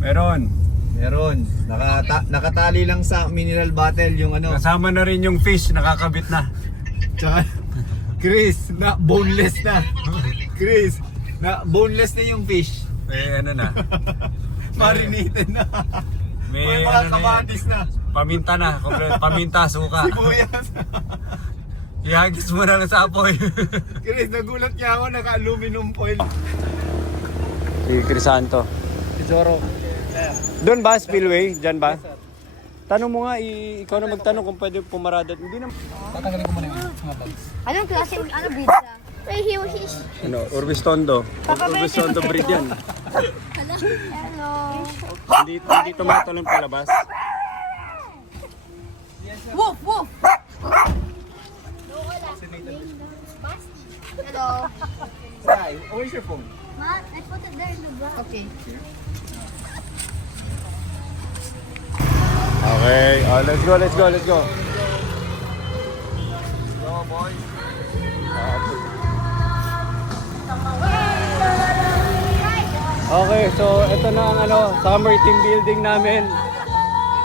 Meron. Meron. Nakatali lang sa mineral bottle yung ano. Kasama na rin yung fish, nakakabit na. Tsaka, Chris, na boneless na. Chris, na boneless na yung fish. Eh ano na. Marinated na. May mga ano na kamatis na. Paminta na, kompleto. Paminta, suka. Sibuyas. Ihagis mo na lang sa apoy. Chris, nagulat niya ako, naka-aluminum foil. Si Crisanto. Si Zoro. Doon ba, Spillway? Diyan ba? Tanong mo nga, ikaw na magtanong kung pwede pumarada. Hindi na. Tatanggalin ko muna yung mga bags. Anong klase, ano breed na? Ay, hiwis. Ano, Urbistondo. Urbistondo breed yan. Hello. Hindi tumatalo yung palabas. Woof, woof. Hello. Sai, where's your phone? Ma, I put it there in the bag. Okay. Okay, let's go, let's go, let's go. Okay, so ito na ang summer team building namin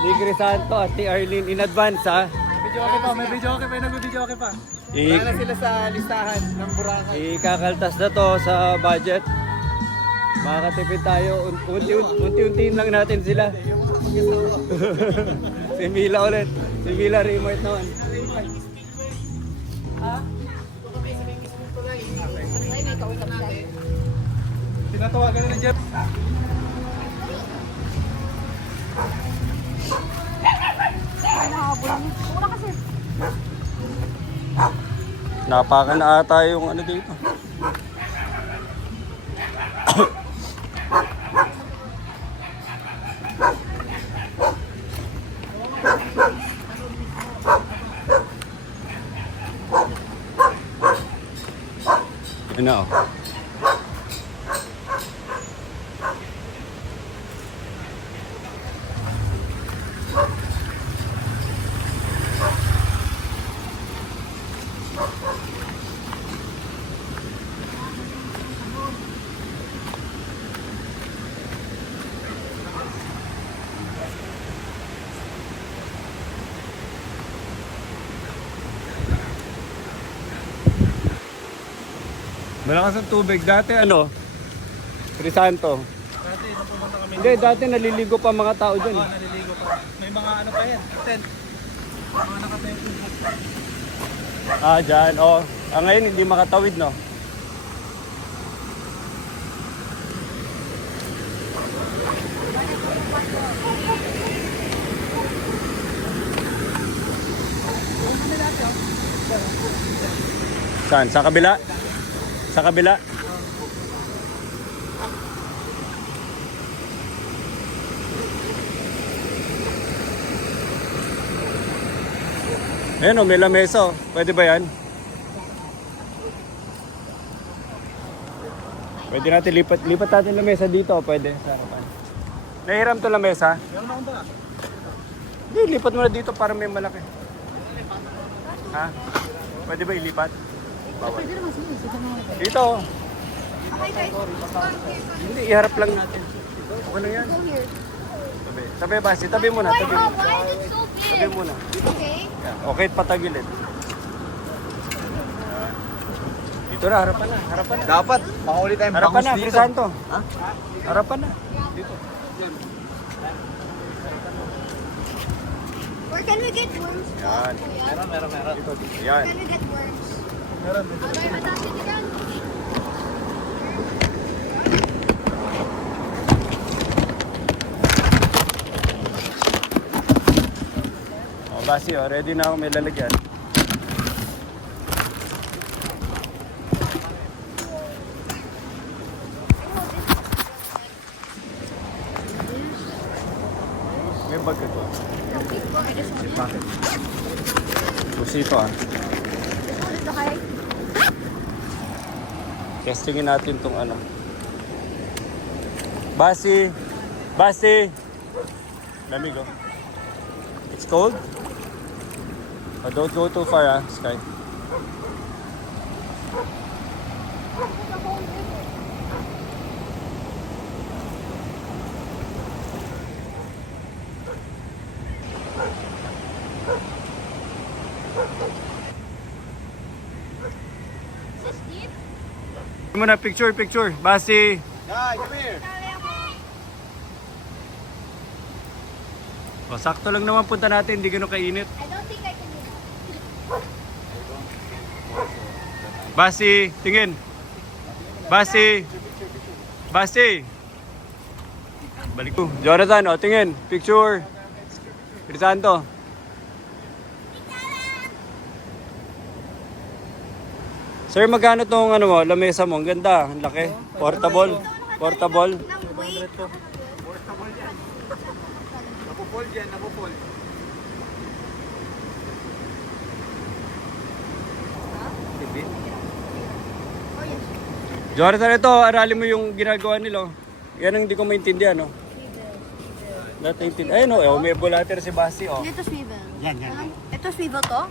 ni Crisanto at ni Arlene in advance ha. Video okay pa, may video okay pa, nag-video okay pa. Wala na sila sa listahan ng Boracay. Ikakaltas na to sa budget. Makakatipid tayo, unti-untiin lang natin sila. Si Mila ulit. Si Mila remote naman. Tinatawagan na ni Jeff. Una kasi. Napakan na ata yung ano dito. Ano? Malakas ang tubig. Dati Crisanto. Dati, napumunta kami. Hindi, dati naliligo pa mga tao dyan. Oo, naliligo pa. May mga ano pa yan, tent. Mga nakatayo. Dyan. Ngayon hindi makatawid, no? Saan? Sa kabila? Sa kabila? Ayan may lamesa. Pwede ba yan? Pwede natin lipat natin lamesa dito. Pwede. Sa harapan. Nahiram to lamesa? Hindi, lipat mo na dito para may malaki. Ha? Pwede ba ilipat? Bawal. Dito. Hindi, iharap lang natin. Okay na yan. Tabi ba? Tabi muna. Tabi muna. Tabi muna. Okay. Yan. Okay, patagilid. Dito na, harapan na. Harapan na. Dapat, makahuli tayong Harapan na, bangus dito. Crisanto. Ha? Harapan na. Dito. Where can we get worms? Yan. Meron. Dito. Yan. Can we get worms? Meron. Ano yung matapit yan? Basi, ready na ako, may lalagyan. May bag ito. Bakit? Busito Dito kay? Testingin natin tong Basi! Lamig oh. It's cold? Don't go too far Sky. Muna picture. Basi. Guy, come here. O, sakto lang naman punta natin, hindi ganun kainit. I don't think I can do that. Basi, tingin. Basi. Balik ko. Jonathan, o tingin. Picture. Crisanto. Sir, magkano tong ano mo, lamesa mo? Ang ganda, ang laki. Portable. Nang wait. Napupol dyan, napupol. Oh, yes. Jonathan, ito, aralin mo yung ginagawa nila. Yan ang hindi ko maintindihan, no? Lahat naintindihan. Ayun, no, may bulater si Basi, oh. Ito swivel. Yan. Ito swivel to?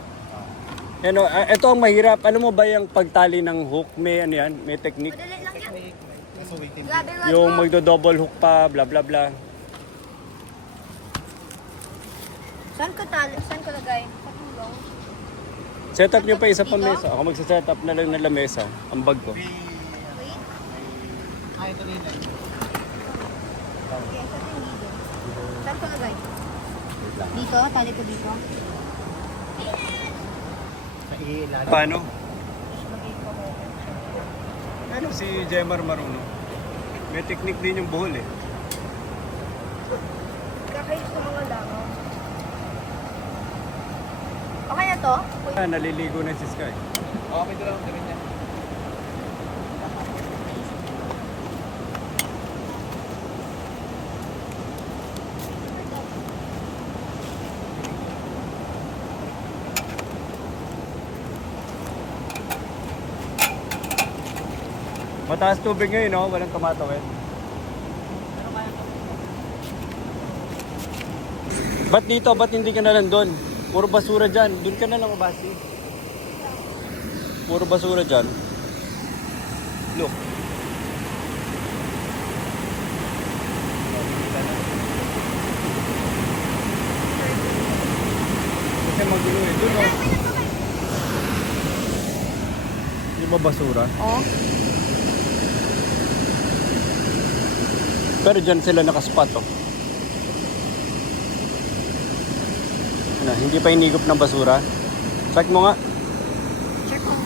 Yan, no, ito ang mahirap. Alam mo ba yung pagtali ng hook? May ano yan? May technique. Madali lang yan. Grabe nga Yung to. magdo-double hook pa, bla bla bla. Saan ko lagay? Sa tulong? Set up nyo pa isa pa mesa. Ako magsa-set up na lang ng lamesa. Ang bag ko. Wait. Ay, ito rin. Okay, sa tingin dito. Saan ko lagay? Dito? Tali ko dito? Paano? Lagay ko. Ano si Jemar marunong? May technique din yung buhol eh. Kakayos ng mga langaw. Okay na to? Naliligo na si Sky. Oo, may doon lang niya. Mataas tubig ngayon, no? Walang tumatawid. Ba't dito? Ba't hindi ka na lang doon? Puro basura dyan. Doon ka na lang, Basi. Puro basura dyan. Look. Kasi magulo eh. Doon, oh. Di ba basura? Oo. Pero dyan sila nakaspot, oh. Ano, hindi pa inigop ng basura? Check mo nga. Check ko.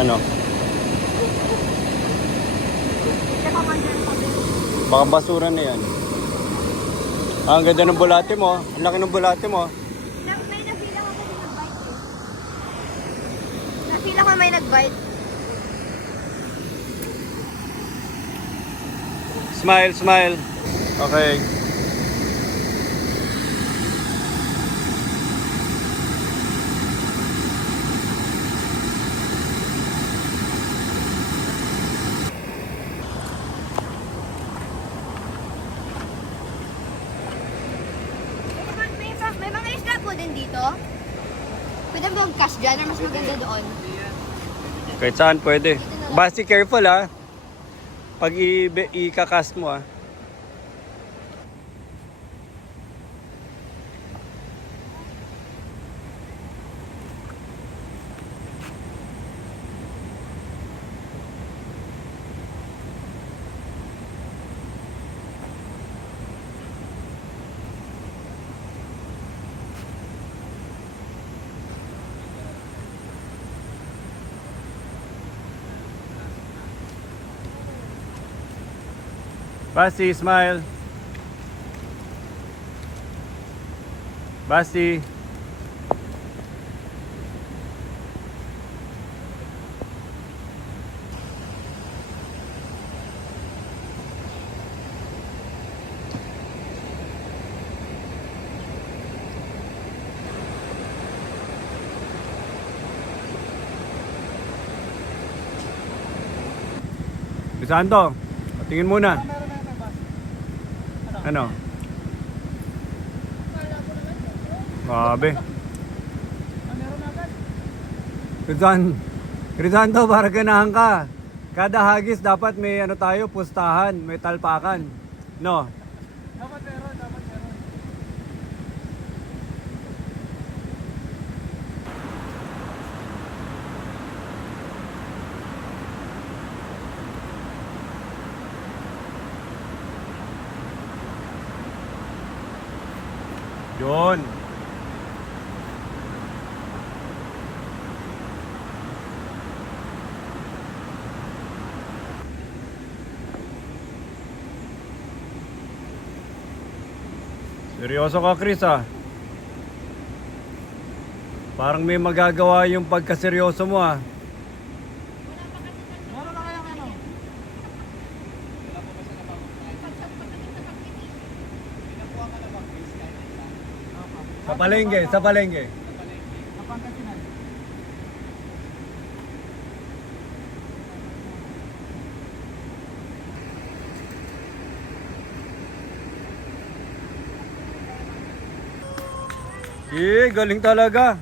Ano? Check ko man dyan pa din. Baka basura na yan. Ah, ang ganda ng bulate mo. Ang laki ng bulate mo. May nafeel ako kasi nag-bite eh. Nafeel ako may nag-bite. Smile, smile. Okay. May mga isda po din dito. Pwede ba mag-cash dyan or mas maganda doon? Kahit saan pwede. Basi, careful ha. Pag i-cast mo ha. Basi, smile. Basi. Santo, tingin muna. Ano? Grabe. Crisanto, para ganahan ka. Kada hagis dapat may ano tayo, pustahan, may talpakan. No? Dapat meron, dapat meron. Yun. Seryoso ka, Chris, ah. Parang may magagawa yung pagkaseryoso mo, ah. Meron na kaya ano? Sa palengke, sa palengke. Sa Pangasinan. Galing talaga.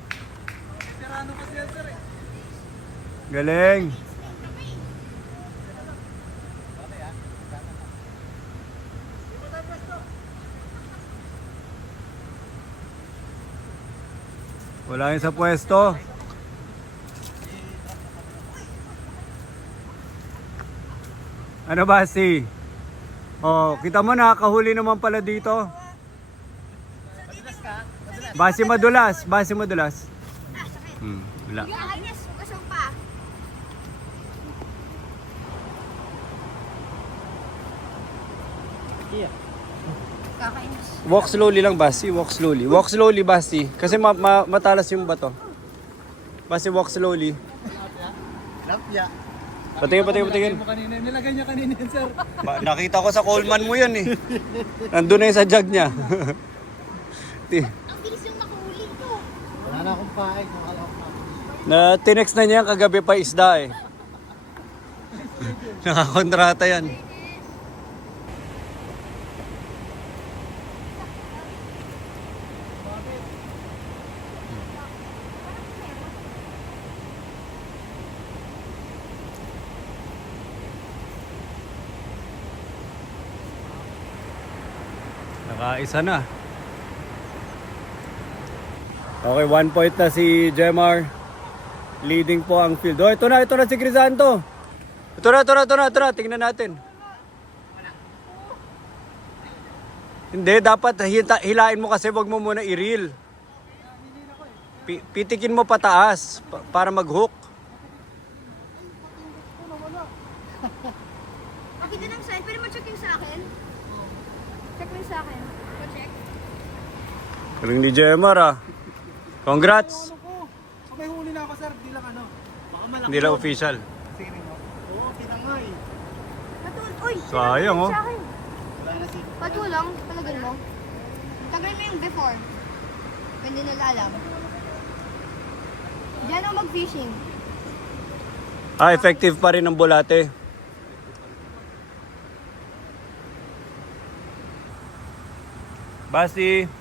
Tirano kasi yan, sir, eh. Galing. Wala yun sa pwesto. Ano ba si? Oh, kita mo nakakahuli naman pala dito. Base madulas, base madulas. Wala. Ayos, kasong pa. Kakainis. Walk slowly lang, Basi. Walk slowly. Walk slowly, Basi. Kasi matalas yung bato. Basi, walk slowly. Lapya. Patingin, patingin, patingin. Nilagay niya kanina yan, sir. Nakita ko sa Coleman mo yan eh. Nandun na yung sa jug niya. Ang bilis yung makahuli ko. Wala na akong pahay. Nakala ko Tinext na niya kagabi pa isda eh. Nakakontrata yan. Nakaisa na. Okay, 1 point na si Jemar. Leading po ang field. Oh, ito na si Crisanto. Ito na. Tingnan natin. Hindi, dapat hilain mo kasi wag mo muna i-reel. Pitikin mo pataas para mag-hook. Pakita ng sign. Pwede mo check yung sa akin? Check mo yung sa akin. Check. Galing ni Jemar ah. Congrats. may huli na ako, sir. Di lang ano. Baka malaki. Hindi lang official. Sige mo. Oo, pinangay. Uy, Sayang, oh. sa akin. Wala na si... Patulang, talagan mo. Tagal mo yung before. Hindi nila alam. Diyan ako mag-fishing. Effective pa rin ang bulate. Basti.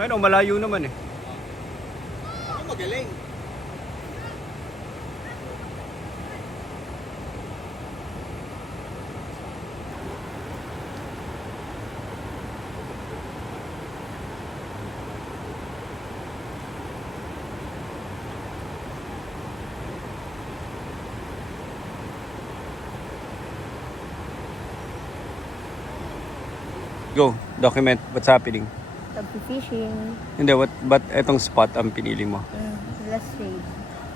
Ayun, oh, malayo naman eh. Ako magaling. Go, document what's happening. Fishing. Hindi, ba't etong spot ang pinili mo? Less shade.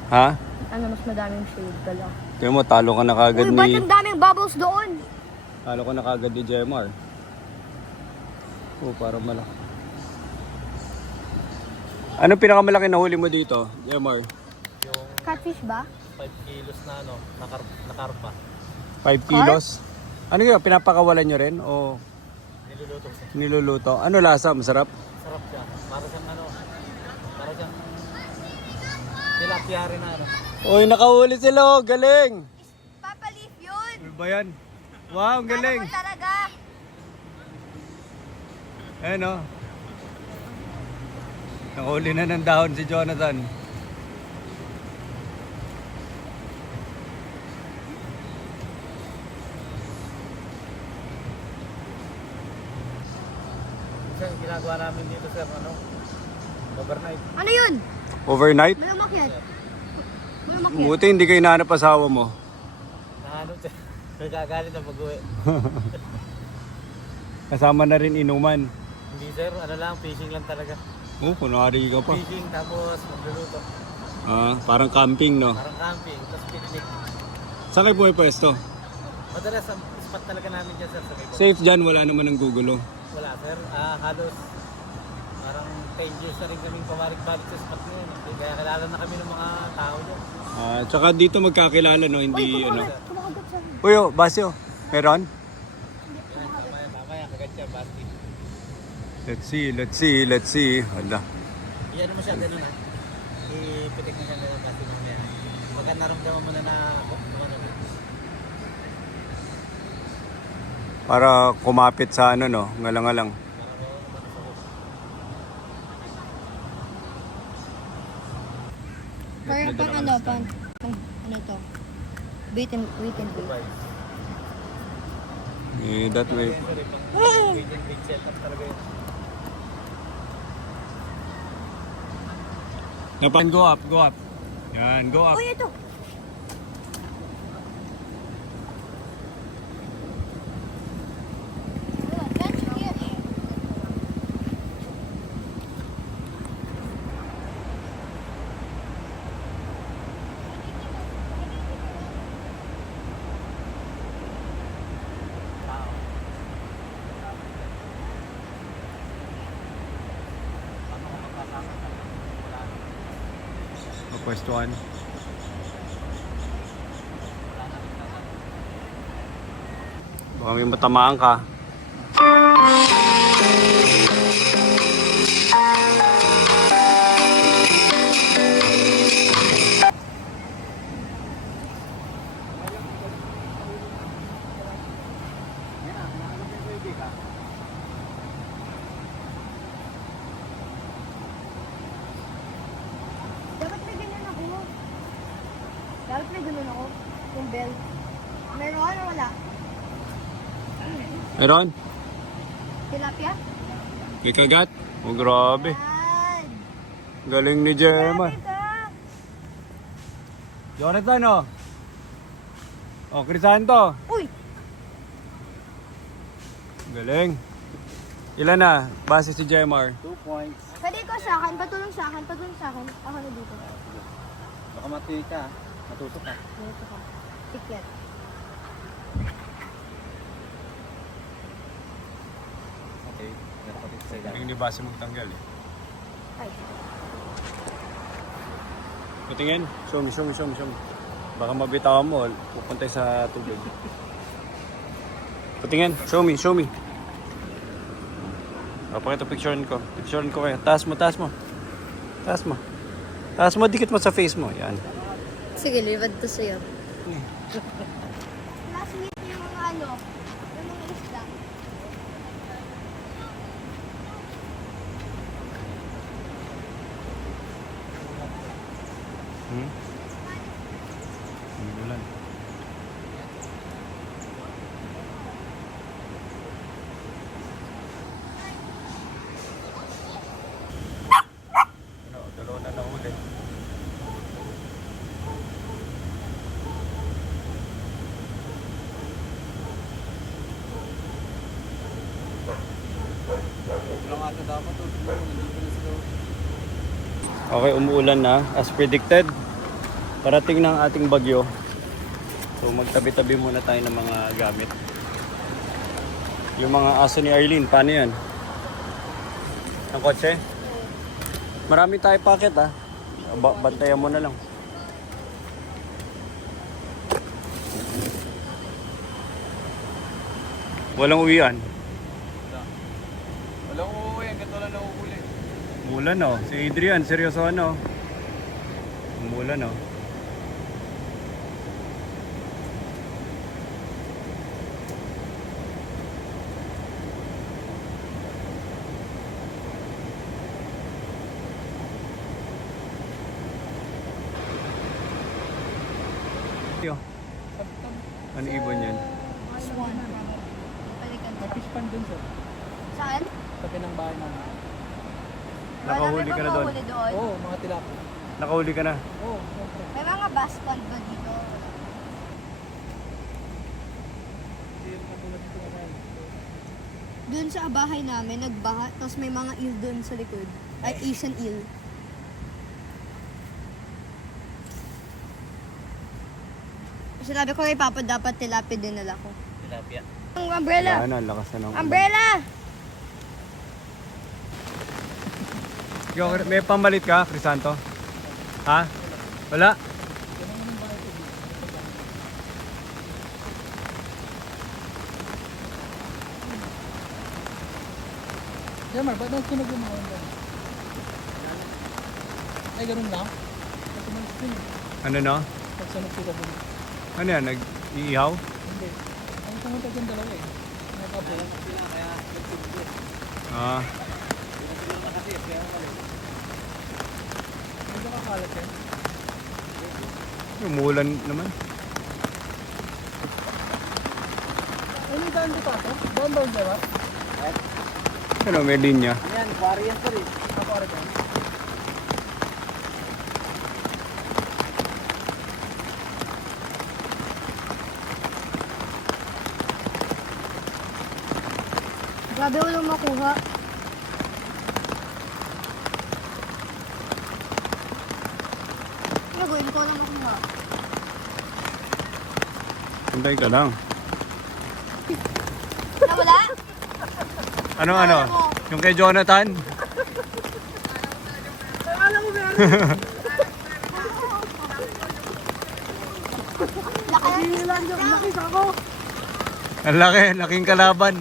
Ha? Ano, mas madaming shade pala. Kaya mo, talo ka na kagad Uy, ba't ni... ang daming bubbles doon? Talo ka na kagad ni Jemar. Oh, parang malaki. Anong pinakamalaki na huli mo dito, Jemar? Catfish ba? 5 kilos na ano, na karpa. 5 kilos? Ano yun, pinapakawalan nyo rin? O Niluluto siya. niluluto? Ano lasa? Masarap? Sarap siya. Para siyang ano, para siyang tilapia rin na ano. Uy, nakahuli sila, oh. Galing! Papalif yun! Ano ba yan? Wow, ang galing! Alam mo talaga. Ayan, oh. Nakahuli na ng dahon si Jonathan. Kasi yung ginagawa namin dito sir, ano, overnight. Ano yun? Overnight? Malamak yan. Malamak yan. Buti hindi kayo nahanap asawa mo. Naano siya, nagagalit na pag-uwi. Kasama na rin inuman. Hindi sir, ano lang, fishing lang talaga. Oh, kunwari ka pa. Fishing tapos magluluto. Ah, parang camping, no? Parang camping, tapos picnic. Saan kayo pumipwesto? Madalas ang spot talaga namin dyan sir sa may baba. Safe dyan, wala naman ng gugulo. Wala sir, halos parang 10 years na rin kaming pabalik-balik sa spot na yun. Kaya kilala na kami ng mga tao dyan. Ah, tsaka dito magkakilala, no? Hindi, Uy, ano. kumakagat siya. Uy, oh, Basyo. Meron? Yan, tama yan, kagat siya, basti. Let's see, let's see, let's see. Hala. Iyan mo siya ganun ha. Ipitik mo siya ganun basti mamaya. Pagka naramdaman mo na na ano, Para kumapit sa ano, no? Ngalang-ngalang. Kaya pang ano, pang ano to? Wait and wait. Eh, that way. wait and big setup talaga yun. Napan, go up, go up. Yan, go up. Uy, ito! Pwestuhan. Baka may matamaan ka. Dapat may ganyan ako. Dapat may ganun ako. Yung bell. Meron o wala? Meron? Tilapia? May kagat? Oh, grabe. Yan! Galing ni Gemma. Grabe ka! Jonathan, oh. Oh, Crisanto. Uy! Galing. Ilan na? Base si Jemar. 2 points. Pwede ikaw sa akin, patulong sa akin. Ako na dito. Baka matuloy ka, matutok ka. Dito ka. Ticket. Okay, meron ka dito sa ilalim. Hindi base magtanggal eh. Ay. Patingin. Show me. Baka mabitawan mo. Pupunta sa tubig. Patingin. Show me. Pakita picturean ko kayo. Taas mo. Taas mo, dikit mo sa face mo. Yan. Sige, livad to sa'yo. Last week yung mga ano, yung mga isda. Ulan. Ano, dalawa na nahuli. Okay, umuulan na as predicted. Parating ng ating bagyo. So magtabi-tabi muna tayo ng mga gamit. Yung mga aso ni Arlene, paano yan? Ang kotse? Marami tayo packet ah. Bantayan mo na lang. Walang uwian. Walang uuwi, ang gato lang nauuli. Umulan oh. Si Adrian, seryoso ano? Umulan oh. Yo. Ano ibon yan? Swan. Balikan ko. Fish pan dun sir. Saan? Tabi ng bahay namin. Nakahuli ka na doon? Mahuli doon? Oo, mga tilapia. Nakahuli ka na? Oo, siyempre. May mga bass pond ba dito? Hindi yung katulad dito naman. Doon sa bahay namin, nagbaha, tapos may mga eel doon sa likod. Ay, Asian eel. Sinabi ko kay Papa, dapat tilapia dinala ko. Tilapia. Ang umbrella! Wala na, ang lakas na ng ulan. Umbrella! Yo, may pamalit ka, Crisanto? Ha? Wala? Jamar, ba't nagsunog yung mga ulan? Ay, ganun lang? Kasi malis din eh. Ano no? Pagsunog sila dun. Ano yan? Nag-iihaw? Hindi. Ang pumunta dyan dalawa eh. Nagkabulan na sila, kaya nagsunog. Ah, Medyo kakalat yan. umulan naman. Ano yung daan dito ako? Daan ba yung dalawa? Ano, may linya. Ayan, quarry yan pa rin. Quarry yan. Grabe walang makuha. Gagawin ko lang makuha. Hintay ka lang. Nawala? Ano? Yung kay Jonathan? Ang laki, laking kalaban.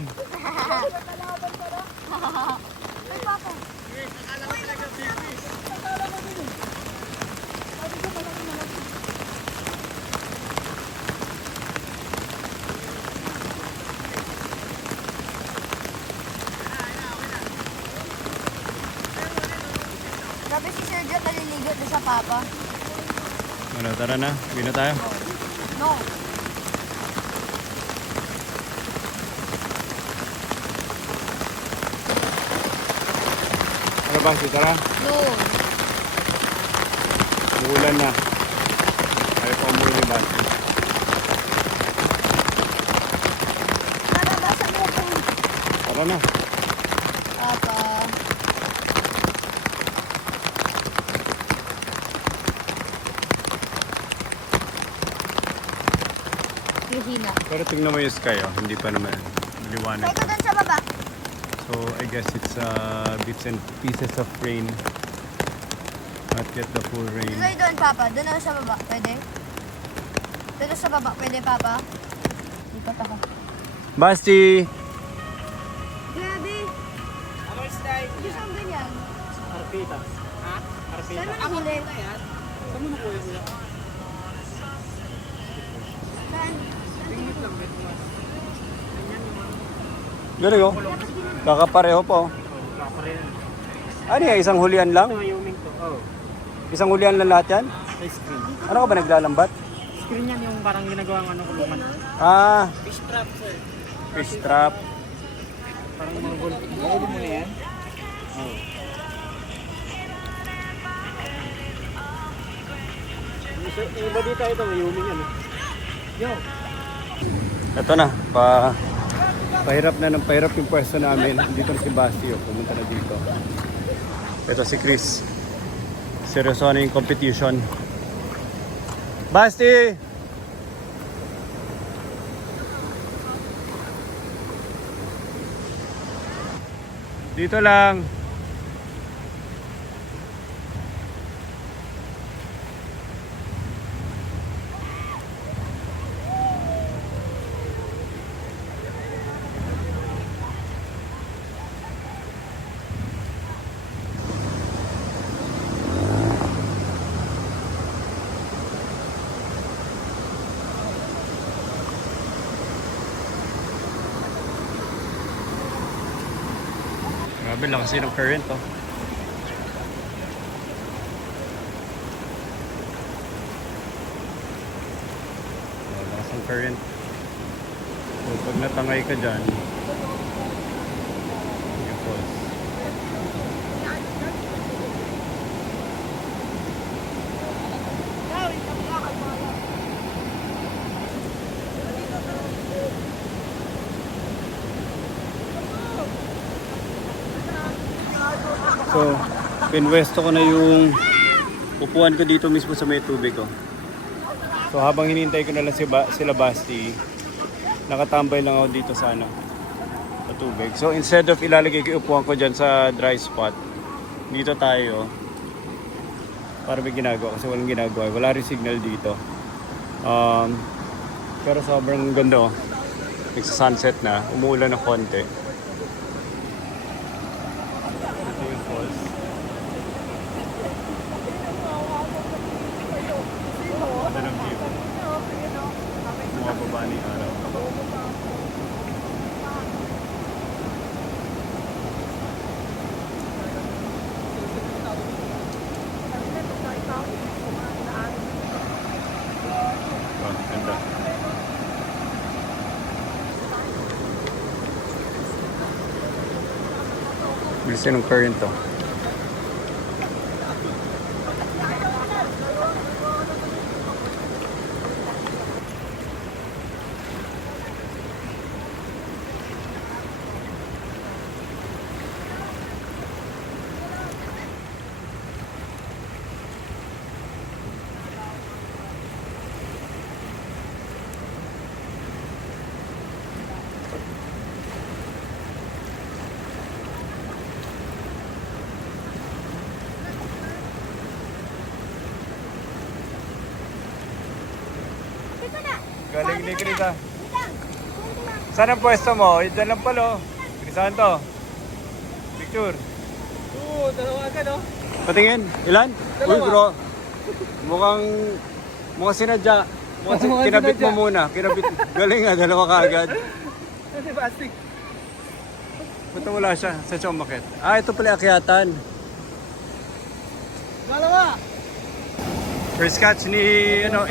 Grabe si Sergio naliligo doon sa Papa. Ano, tara na. Uwi na tayo. No. Ano bang, tara? No. Umulan na. Ayaw pa umuwi ni Bati. Nalabasan mo po. Tara na. Papa. Hihina. Pero tingnan mo yung sky, oh. Hindi pa naman maliwanag. Try ko doon sa baba. So, I guess it's bits and pieces of rain. Not yet the full rain. Tuloy doon, Papa. Doon ako sa baba. Pwede? Doon sa baba. Pwede, Papa? Lipat ako. Basti! Grabe. Hindi saan ganyan? Arpita. Ha? Saan mo nahuli? Saan mo nakuha sila? Saan? Tingit lang, bet mo. Galing oh. Kakapareho po. Kaparehan. Ano yan? Isang hulian lang? Ito yung Wyoming to. Oh. Isang hulian lang lahat yan? Ice cream. Ano ka ba naglalambat? screen yan yung parang ginagawang ano kulungan. Ah, Fish trap, sir. fish trap. Parang mga gold. Gold mo na yan? Oh. Yung iba dito ito, may huling yan. Yo! Ito na, pahirap na ng pahirap yung pwesto namin. Dito na si Basti, pumunta na dito. Ito si Chris. Seryoso na yung competition. Basti! Dito lang. Grabe, lakas yun ng current, oh. Lakas ng current. So, pag natangay ka dyan, yung falls. So, pinwesto ko na yung upuan ko dito mismo sa may tubig ko. So, habang hinihintay ko na lang sila Basti, nakatambay lang ako dito sa tubig. So, instead of ilalagay ko yung upuan ko dyan sa dry spot, dito tayo. Para may ginagawa kasi walang ginagawa. Wala rin signal dito. Pero sobrang ganda, oh. Nagsa-sunset na. Umuulan ng konti. Ganda ng view. Bumababa na yung araw. Oh, ganda. Bilis yun ng current, to. Galing ni Krisa. Saan ang pwesto mo? Diyan lang pala. Crisanto. Picture. Oo, dalawa agad oh. Patingin. Ilan? Uy, bro. Mukhang sinadya. Mukhang Kinabit sinadya. mo muna. Kinabit. Galing nga, dalawa ka agad. Kasi Basti. Ba't wala siya? Sa siya umakit? Ah, ito pala akyatan. Dalawa! First catch ni,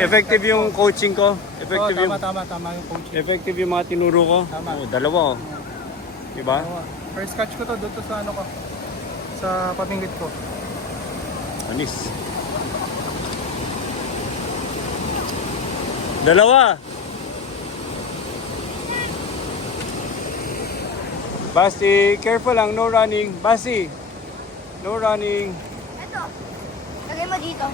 effective yung coaching ko. Effective yung, tama yung coach. effective yung mga tinuro ko. Tama. Oh, dalawa, oh. Diba? First catch ko to, doon to sa ano ko. Sa pamingwit ko. Anis. Dalawa. Basti, careful lang, no running. Basti, no running. Ito. Lagay mo dito.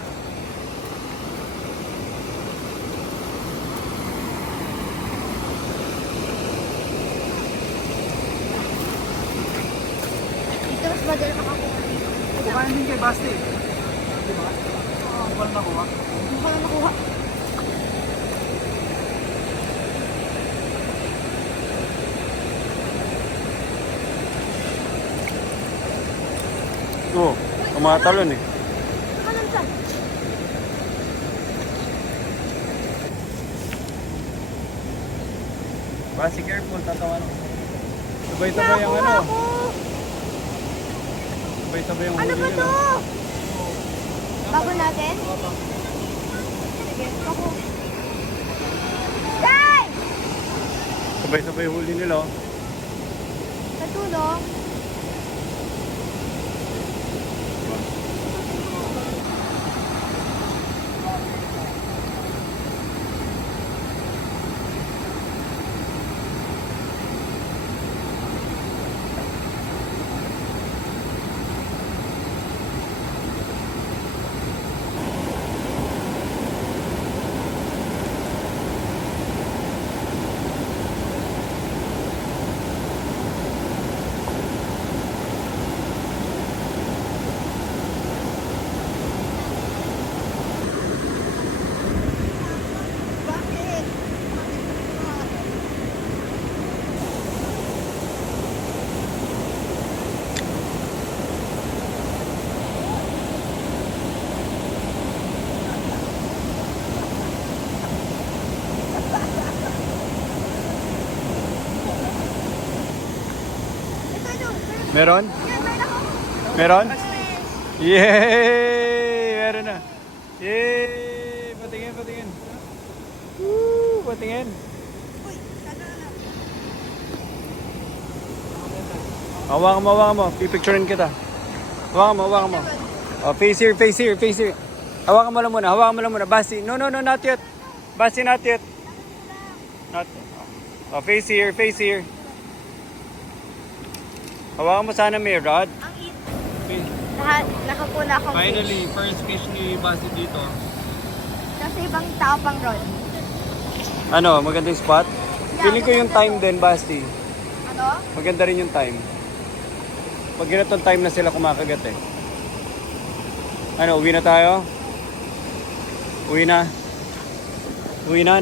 Dito mas madali makakuha dito. Kumain din kay Basti. Di ba? Oo. Wala nakuha. Hindi ko na nakuha. Oo, tumatalon eh. Kanan siya. Basti, careful, tatawan. Sabay-sabay ang ano. Sabay-sabay ang Ano huli ba nila. to? Bago natin? Sige, ako. Sabay-sabay huli nila. Oh. Natulong. Bakit? Ito, ito. Meron? Yan, meron ako. Meron? Yay! Meron na. Yay! Patingin, patingin. Woo! Patingin. Uy, sana na. Hawakan mo. Pipicturein kita. Hawakan mo. Oh, face here. Hawakan mo lang muna. Basti. No, not yet. Basti, not yet. Not. Oh, face here. Hawakan mo sana may rod. Ang it. Lahat, nakapuna akong Finally, first fish ni Basti dito. Kasi ibang tao pang rod. Ano, magandang spot? Feeling ko yung time din, Basti. Ano? Maganda rin yung time. Pag ganitong time na sila kumakagat eh. Ano, uwi na tayo? Uwi na?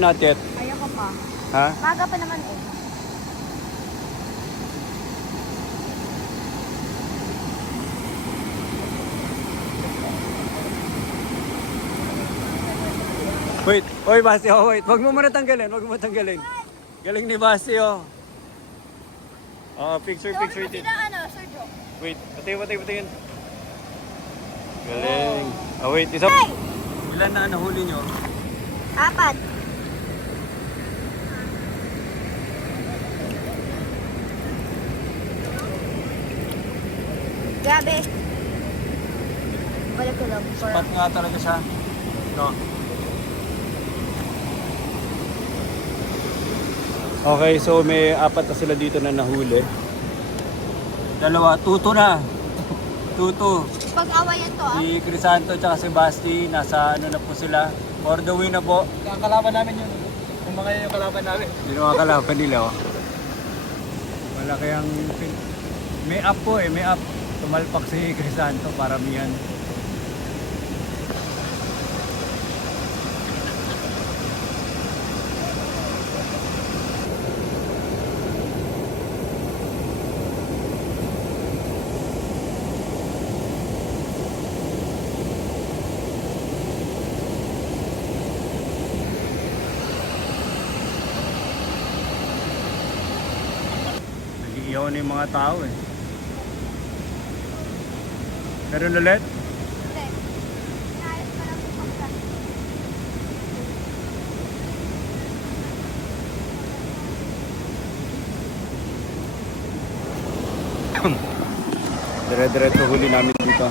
Not yet. Ayoko pa. Ha? Maga pa naman eh. Wait, oy Basti, wait. Wag mo muna tanggalin. Galing ni Basti, oh. Oh, picture it. Ano, Sir Joe? Wait, patingin. Galing. Oh, wait, isa. Hey! Ilan na nahuli nyo? 4. Grabe. Balik ko lang. Spot nga talaga siya. No. Okay, so may 4 na sila dito na nahuli. 2, tuto na. Tuto. Pag-awayan to ah. Si Crisanto at si Basti, nasa ano na po sila. For the win na po. Ang kalaban namin yun. Yung mga yun yung kalaban namin. Hindi na mga kalaban nila, oh. Malaki ang... May up po eh, may up. Tumalpak si Crisanto, paramihan. Nag-iiyaw na yung mga tao eh. Meron ulit? Hindi. Inayos ko lang yung pagka. Dire-diretso huli namin dito.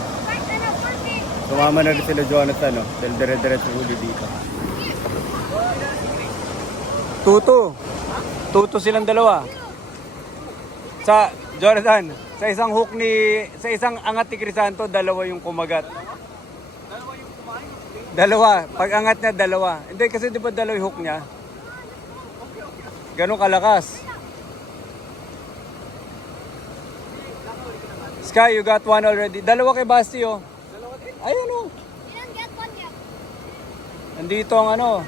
Sumama na rin sila Jonathan, no? Dahil dire-diretso huli dito. Tuto silang dalawa. Sa Jonathan, sa isang angat ni Crisanto, 2 yung kumagat. Dalawa. Pag angat niya, 2. Hindi kasi di ba 2 yung hook niya? Ganun kalakas. Sky, you got 1 already. 2 kay Basti, oh. Ayun, oh. You don't get one yet. Nandito ang ano.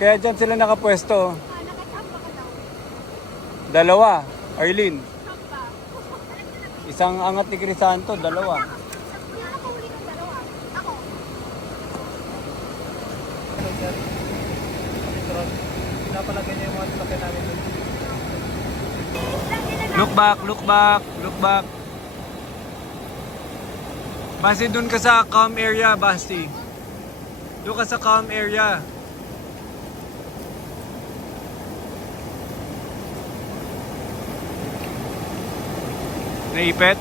Kaya dyan sila nakapwesto. Nakachamba ka daw. 2, Arlene. Chamba. Isang angat ni Crisanto, 2. Sino nakahuli ng dalawa? Ako. Pinapalagay niya yung mga sasakyan namin doon. Look back. Basti, dun ka sa calm area, Basti. Doon ka sa calm area. Naipit?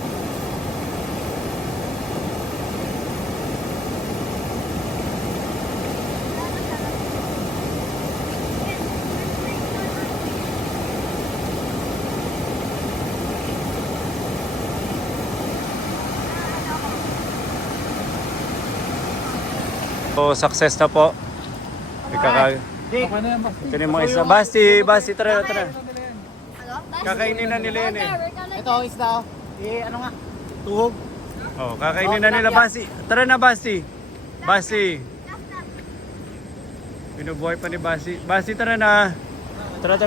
So, success na po. Ito yung mga isda. Basti, tara. Ano? Kakainin na nila yan eh. Ito, isda. Ano nga? Tuhog. Oh, kakainin na nila. Basti. Tara na, Basti. Basti. Binubuhay pa ni Basti. Basti, tara na. Tara.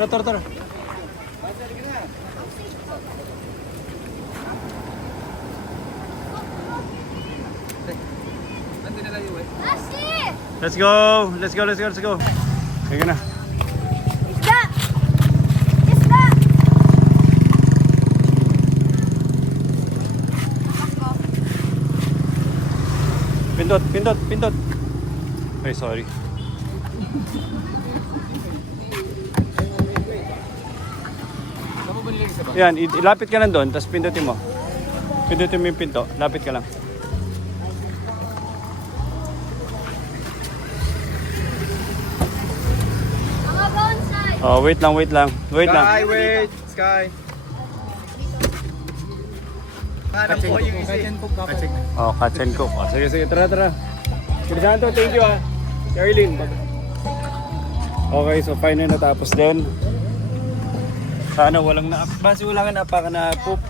Basti! Let's go. Sige na. Isda! Isda! Pindot. Ay, sorry. Yan, ilapit ka lang doon, tapos pindutin mo. Pindutin mo yung pinto, lapit ka lang. Mga bonsai! Oh, wait lang. Wait lang. Sky. Hanap ko yung isa. Oh, catch and cook. Oh, sige, tara. Crisanto, thank you ah. Charlene. Okay, so fine na natapos din. Sana walang na... Basi wala nga napaka na poop.